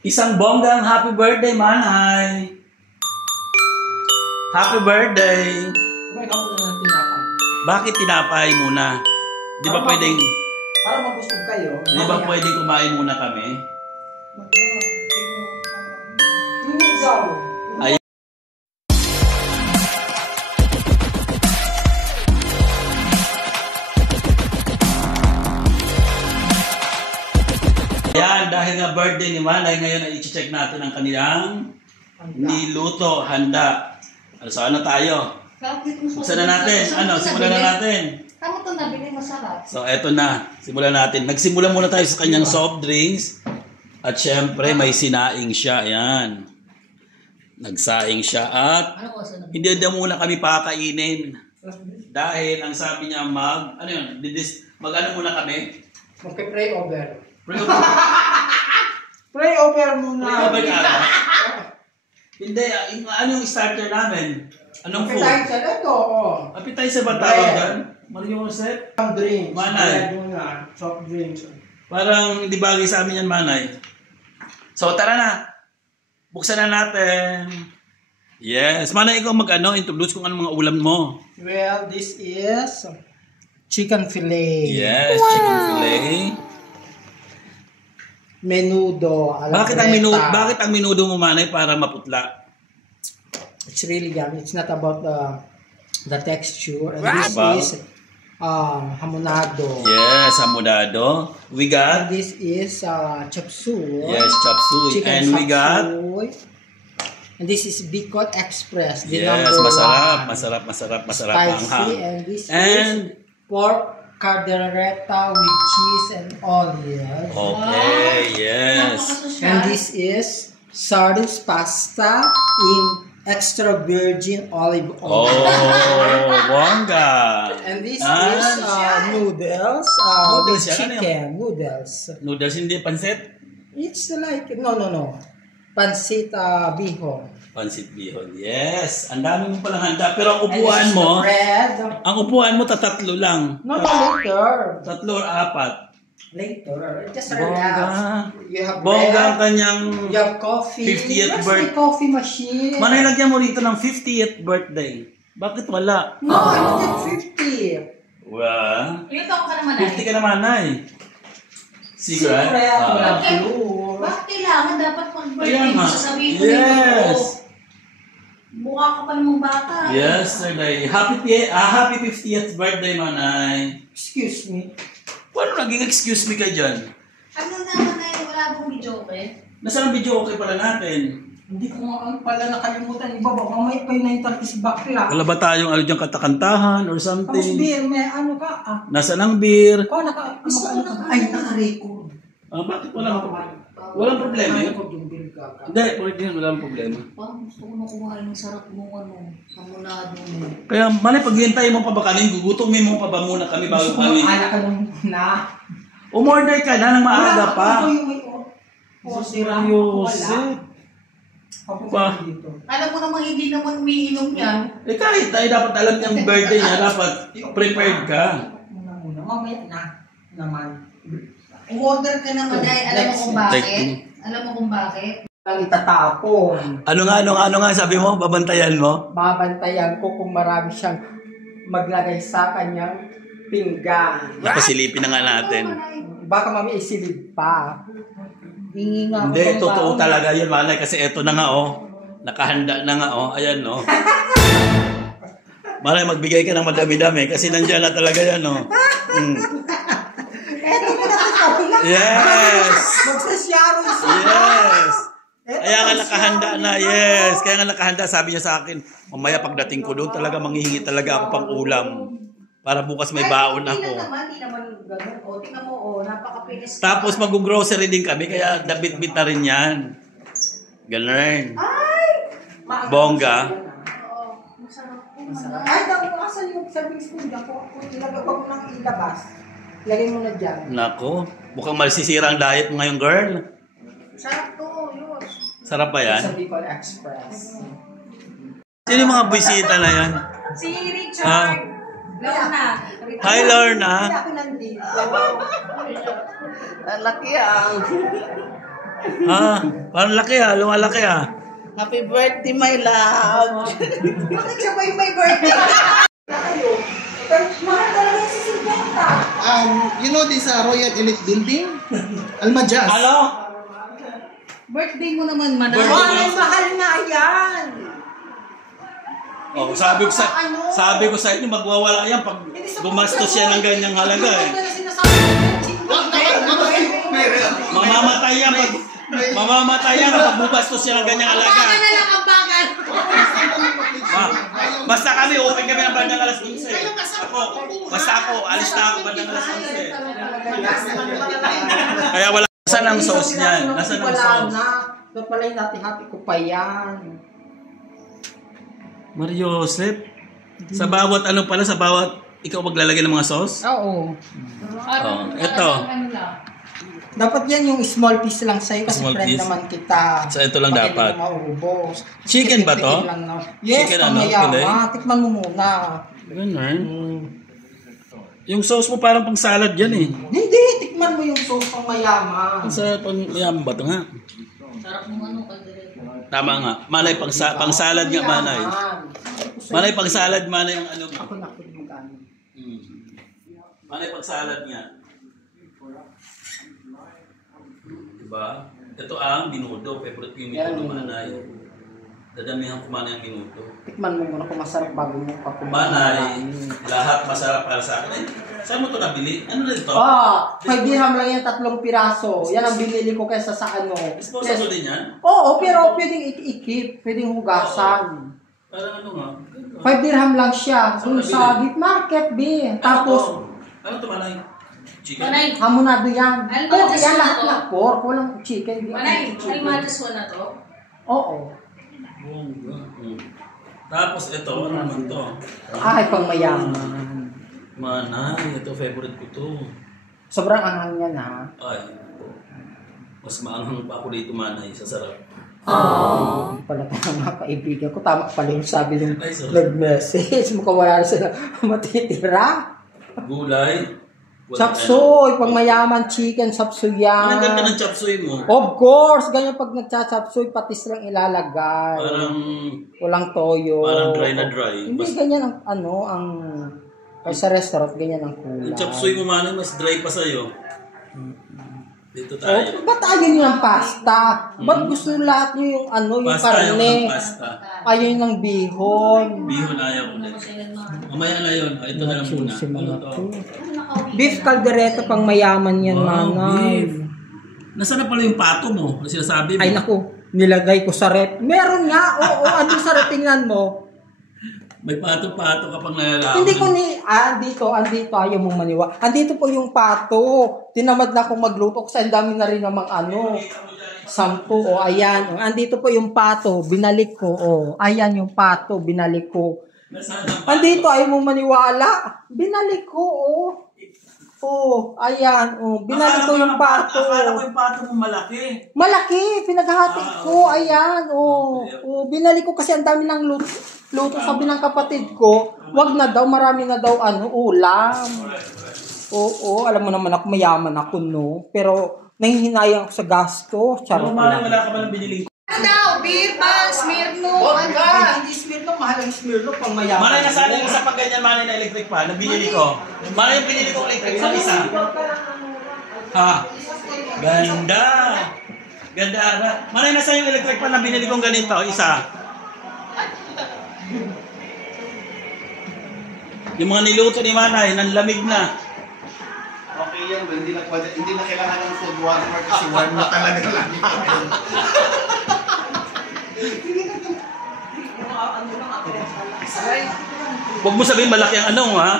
Isang bonggang happy birthday, Manay! Happy birthday! Bakit tinapay muna? Di ba pwedeng... Para mabusog kayo. Di ba pwedeng kumain muna kami? Ay. Yan, dahil nga birthday ni Manay, ngayon ay i-check natin ang kanilang niluto, handa. So ano tayo? Buksan na natin. Simulan na natin. Tama ito nabili, masarap. So, eto na. Simulan natin. Nagsimula muna tayo sa kanyang soft drinks. At syempre, may sinaing siya. Ayan. Nagsaing siya. At hindi na muna kami pakakainin. Dahil, ang sabi niya, ano yun? Mag-ano muna kami? Mag-pray over. Pray over. Pray over muna. Pray over ka. Hindi. Ano yung starter namin? Anong food? Appetizer. Ito, Appetizer ba tawag dyan? Mario Josep? Drinks. Manay. Soft drinks. Parang hindi bagay sa amin yan, Manay. So, tara na. Buksan na natin. Yes. Manay, ikaw introduce kung anong mga ulam mo. Well, this is chicken fillet. Yes, chicken fillet. Menudo. Bakit ang menudo mo, Manay, para maputla? It's really yummy. It's not about the texture. And this is hamonado. Yes, hamonado. We got? And this is chop suey. Yes, chop suey. And we got? And this is Bicol Express. The yes, masarap spicy. Manghang. And this is pork caldereta with cheese and olives. Okay, yes. And this is sardines pasta in extra virgin olive oil. Oh, bongga. And this is noodles with chicken. Noodles, hindi pansit? It's like, no. Pansit bihon. Pansit bihon, yes. Ang dami mo palang handa. Pero ang upuan mo, tatlo lang. No, later. 3 or 4. Later. Just Bongga. You have Bongga ang bread. kanyang You have coffee. 50th Where's birthday. my coffee machine? Manay, lagyan mo rito ng 50th birthday. Bakit wala? No, I wanted 50. Well, Ilan taon ka naman, Nay? 50 ka naman, Nay. Secret? Wala blue. Bakit kailangan dapat Ayan pag-birthday mo nga. sasabihin ko Yes. Mukha ka pa namang bata. Yes, sir. Happy 50th birthday, Manay. Excuse me. Paano naging excuse me ka dyan? Ano naman, Nay? Wala bang video, Nasaan ang video okay pala natin? Hindi ko nga pala nakalimutan. Iba ba? Mamaya pa yung 9:30 bakla. Wala ba tayong dyan katakantahan or Tapos something? beer, may ano ka? Nasaan ang beer? Ay, naka-record. Bakit walang problema yun? Hindi, pwede yun, walang problema. Parang gusto ko na kumain ng sarap mong hamonado mo. Kaya, Manay, pag hintay mo pa ba kami, gugutomin mo pa ba muna kami bago kami? Ala ka lang na. Umorder ka na ng maaga pa. Seryoso. Alam mo namang hindi naman umiinom yan. Kahit tayo dapat alam niyang birthday niya, dapat prepared ka. Muna, mamaya na naman. Order ka naman, Nay. Alam mo kung bakit? Alam mo kung bakit? Ang itatapon. Ano nga sabi mo? Babantayan mo? Babantayan ko kung marami siyang maglagay sa kanyang pinggan. Napasilipin na nga natin. Baka mami isilid pa. Hingi nga ako. Hindi, totoo talaga yun, Manay. Kasi eto na nga, nakahanda na nga, ayan, Manay, magbigay ka ng madami-dami kasi nandiyan na talaga yan, Eto na nakakawin. Yes! Magsasyaro siya. Yes! Kaya nga nakahanda na, yes. Kaya nga nakahanda, sabi niya sa akin, mamaya pagdating ko doon, talaga manghihingi talaga ako pang ulam. Para bukas may baon ako. Hindi naman gano'n. Tingnan mo, napaka-pinis. Tapos mag-grocery din kami, kaya dabit-bit na rin yan. Ganun. Ay! Bongga. Oo. Masarap po. Ay, asan yung serving spoon? Ako, ilagay ko nang ilabas. Lagay mo na dyan. Nako, mukhang masisira ang diet mo ngayon, girl. Sarap to, yun. Sarap ba yan? Sa Bicol Express. Sino yung mga bisita na yan? Si Richard. Lorna. Hi, Lorna. Hindi ako nandito. Laki ang. Parang laki lumalaki Happy birthday, my love. Bakit siya ba yung may birthday? Mahal talaga yung si Silventa. You know this Royal Elite Building? Almajas. Ano? Birthday mo naman, Manay. Mahal na yan. Oh, sabi ko sa inyo, magwawala yan pag gumastos siya ng ganyang halaga Mamamatay yan pag bubastos siya ng ganyang halaga. Baka na lang ang bagal. Basta kami, open kami ng bandang alas 11. Basta ako, alis na ako bandang alas 11. Kaya wala. Nasaan ang sauce niyan? Nasaan ang sauce? Wala na. Ito pala yung hati-hati ko pa yan. Mario Joseph, sa bawat sa bawat ikaw maglalagay ng mga sauce? Oo. Ito. Dapat yan yung small piece lang sa'yo kasi Small friend piece? naman kita. So ito lang Bakit dapat. hindi mo maubos? Chicken ba to? Yes, Chicken pangmayama. Tikman mo muna. Ganun. Yung sauce mo parang pang salad yan Hindi, tikman mo yung sauce pangmayama. Sa pang ba ito nga? Sarap mo kaldereta. Tama nga. Manay pang salad nga manay. Manay pang salad manay ang ano. Ako na ako magkano. Manay pang salad nga. Diba? Ito ang minuto. Favorite ko yung minuto manay. Dadamihan ko manay ang minuto. Tikman mo muna kung masarap bago mo pa kumain. Manay, lahat masarap para sa akin. Saan mo ito nabili? Ano na ito? 5 dirham lang yan, 3 piraso. Yan ang binili ko kaysa sa ano. Disposable din yan? Oo, pero pwedeng i-keep, pwedeng hugasan. Parang ano nga? 5 dirham lang siya. Dun sa gift market, B. Tapos, ano ito manay? Chicken? Manay, hamonado yan. Almadas Pork yan, na lahat to? na pork. Walang chicken. Manay, almadas mo na to? Oo. Tapos ito, ano naman to? Ay, pang mayaman. Manay, ito favorite ko to. Sobrang anghang yan, ha? Ay, mas maanghang pa ako dito manay, sa sarap. Pala mga kaibigan ko. Tama pala yung sabi ng Ay, sorry. nag-message. Mukhang wala na sila matitira. Gulay. Chapsoy, pang mayaman chicken, chapsoy Ang yan. ganda ng chapsuy mo. Of course, ganyan pag nagcha-chapsoy, patis lang ilalagay. Parang Walang toyo. Parang dry na dry. Hindi, ganyan ang kaya sa restaurant, ganyan ang kulay. Yung chapsuy mo manay, mas dry pa sa'yo. Dito tayo. Ba't ayaw nyo ng pasta? Ba't gusto lahat nyo yung yung Pasta yung karne? pasta. Ayaw ng bihon. Bihon ayaw ulit. Mamaya na yun. Ito na lang muna. Ano to? Beef caldereta pang mayaman yan, Wow, manay. beef. Nasaan na pala yung pato mo? Na sinasabi mo? Ay naku, nilagay ko sa rep. Meron nga, oo, andun sa rep, tingnan mo. May pato-pato ka pang nalalaman. Hindi ko andito, ayaw mong maniwa. Andito po yung pato. Tinamad na akong magluto kasi ang dami na rin namang 10, ayan. Andito po yung pato, binalik ko, ayan yung pato, binalik ko. Nasaan ang pato? Andito, ayaw mong maniwala. Binalik ko, ayan, binalik ko yung pato. Akala ko yung pato mo malaki. Malaki, pinaghati ko, ayan, binalik ko kasi ang dami ng luto sabi ng kapatid ko, wag na daw, marami na daw, ulam. Oo, alam mo naman ako, mayaman ako, no? Pero, nanghihinayang ako sa gasto, charot Wala lang. ka ba ng biniling? Ano daw? Beer ba? Smirno? Hindi Smirnoff, mahal ang Smirnoff, pang mayaman. Manay, nasaan yung isa pag ganyan manay na electric pa? Nabinili ko. Manay, yung binili ko electric sa isa. Ha? Ganda. Ganda. Manay, nasaan yung electric pa na binili kong ganito? Isa. Yung mga niluto ni Manay, nanlamig na. Okay yan, hindi na kailangan ng food warmer kasi warm na talaga lang. Huwag mo sabihin malaki ang ha?